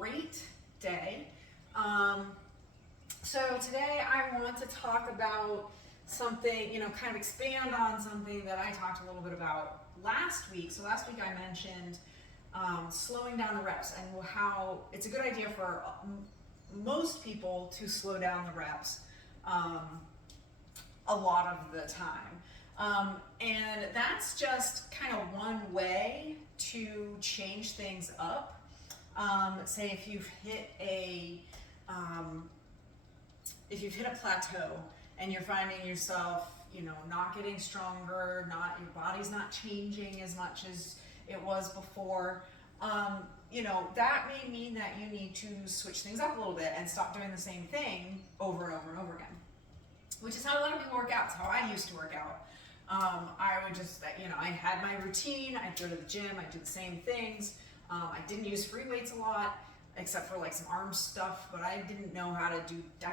great day. So today I want to talk about something, kind of expand on something that I talked a little bit about last week. So last week I mentioned slowing down the reps and how it's a good idea for most people to slow down the reps a lot of the time. And that's just kind of one way to change things up. Say if you've hit a plateau and you're finding yourself, not getting stronger, your body's not changing as much as it was before, that may mean that you need to switch things up a little bit and stop doing the same thing over and over and over again, which is how a lot of people work out. It's how I used to work out. I would just, I had my routine. I'd go to the gym. I'd do the same things. I didn't use free weights a lot, except for like some arm stuff, but I didn't know I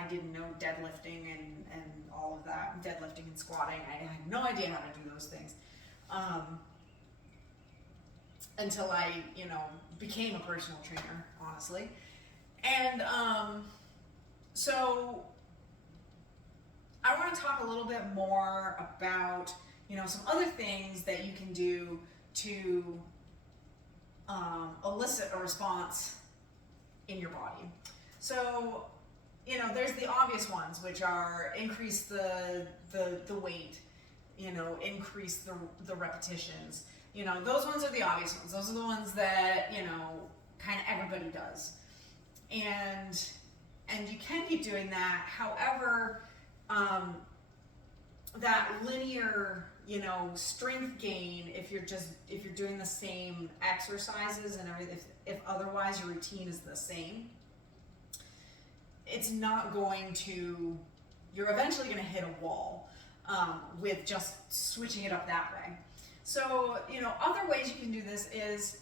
didn't know deadlifting and all of that, deadlifting and squatting. I had no idea how to do those things until I, became a personal trainer, honestly. And so I want to talk a little bit more about, some other things that you can do to elicit a response in your body. So, there's the obvious ones, which are increase the weight, increase the repetitions. Those ones are the obvious ones. Those are the ones that, kind of everybody does. And you can keep doing that. However, that linear, strength gain, if you're doing the same exercises and everything, if otherwise your routine is the same, it's not going to, you're eventually going to hit a wall with just switching it up that way. So, other ways you can do this is,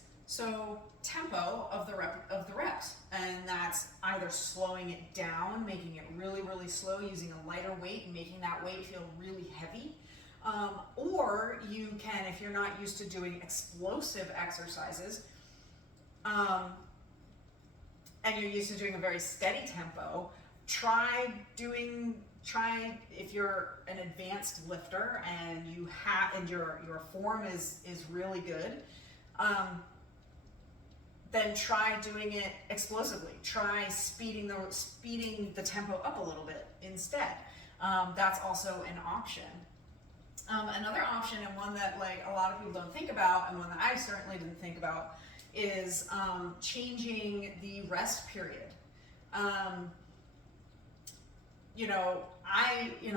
tempo of the reps, and that's either slowing it down, making it really, really slow, using a lighter weight and making that weight feel really heavy. Or you can, if you're not used to doing explosive exercises, and you're used to doing a very steady tempo, try if you're an advanced lifter and your form is really good, then try doing it explosively. Try speeding the tempo up a little bit instead. That's also an option. Another option, and one that a lot of people don't think about, and one that I certainly didn't think about, is changing the rest period. A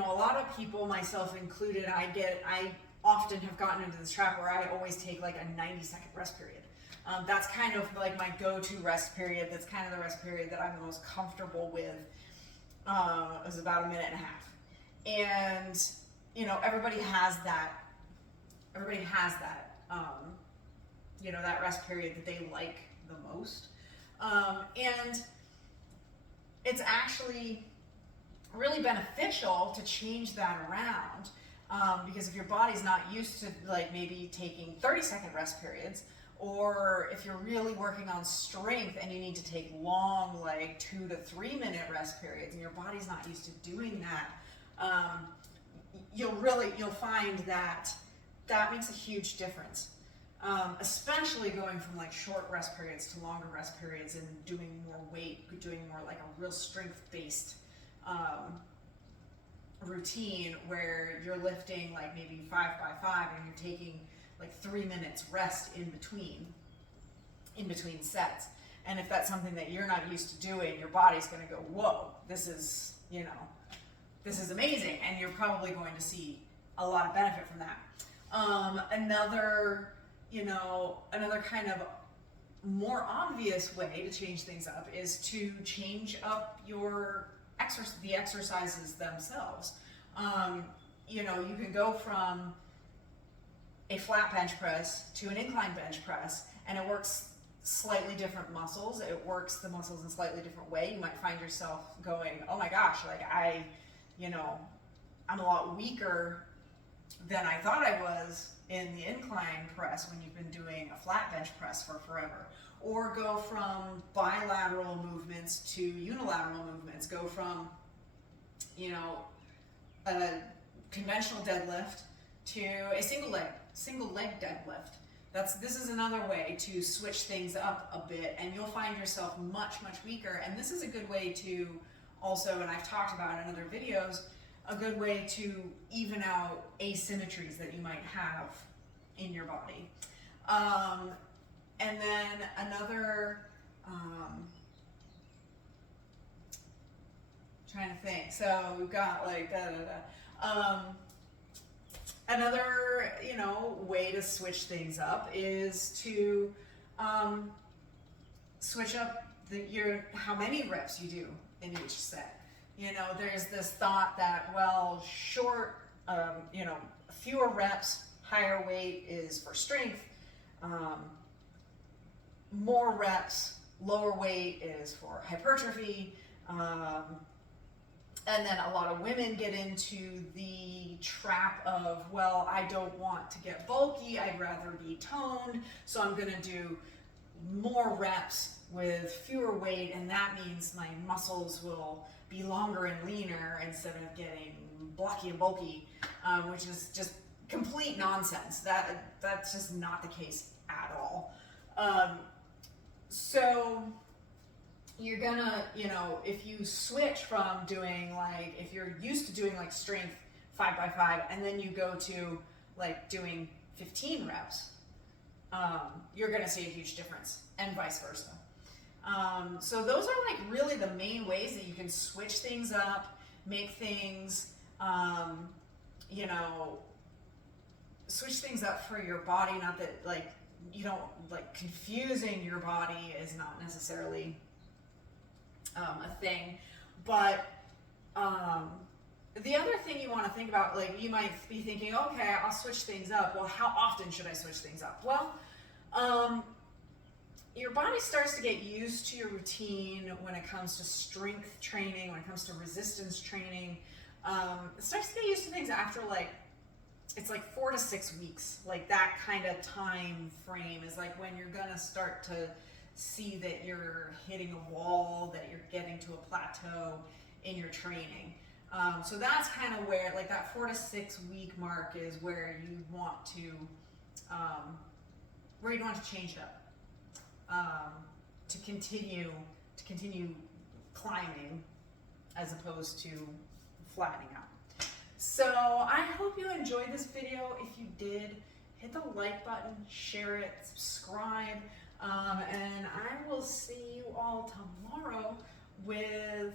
lot of people, myself included, I often have gotten into this trap where I always take like a 90-second rest period. That's kind of like my go-to rest period. That's kind of the rest period that I'm the most comfortable with. It was about a minute and a half. And, everybody has that, that rest period that they like the most. And it's actually really beneficial to change that around, because if your body's not used to maybe taking 30-second rest periods, or if you're really working on strength and you need to take long 2 to 3 minute rest periods, and your body's not used to doing that, you'll find that makes a huge difference. Especially going from short rest periods to longer rest periods and doing more weight, doing more like a real strength-based routine where you're lifting maybe 5 by 5 and you're taking 3 minutes rest in between sets. And if that's something that you're not used to doing, your body's going to go, whoa, this is amazing, and you're probably going to see a lot of benefit from that. Another kind of more obvious way to change things up is to change up the exercises themselves. You can go from a flat bench press to an incline bench press, and it works slightly different muscles. It works the muscles in a slightly different way. You might find yourself going, oh my gosh, I'm a lot weaker than I thought I was in the incline press when you've been doing a flat bench press for forever. Or go from bilateral movements to unilateral movements. Go from, you know, a conventional deadlift to a single leg deadlift. This is another way to switch things up a bit, and you'll find yourself much weaker. And this is a good way to also, and I've talked about in other videos, a good way to even out asymmetries that you might have in your body. And then another, trying to think. So we've got like another, you know, way to switch things up is to switch up how many reps you do in each set. You know, there's this thought that, well, you know, fewer reps, higher weight is for strength. More reps, lower weight is for hypertrophy. And then a lot of women get into the trap of, well, I don't want to get bulky, I'd rather be toned, so I'm gonna do more reps with fewer weight, and that means my muscles will be longer and leaner instead of getting blocky and bulky, which is just complete nonsense. That's just not the case at all. So you're gonna, you know, if you switch from doing like, if you're used to doing like strength 5x5 and then you go to like doing 15 reps, you're gonna see a huge difference, and vice versa. So those are like really the main ways that you can switch things up, make things, you know, switch things up for your body. Not that like, you don't, like, confusing your body is not necessarily a thing, but the other thing you want to think about, like, you might be thinking, okay, I'll switch things up. Well, how often should I switch things up? Well, your body starts to get used to your routine when it comes to strength training, when it comes to resistance training. It starts to get used to things after like, it's like 4 to 6 weeks. Like that kind of time frame is like when you're gonna start to see that you're hitting a wall, that you're getting to a plateau in your training. So that's kind of where, like, that 4 to 6 week mark is where you want to change it up, to continue climbing as opposed to flattening out. So I hope you enjoyed this video. If you did, hit the like button, share it, subscribe, and I will see you all tomorrow with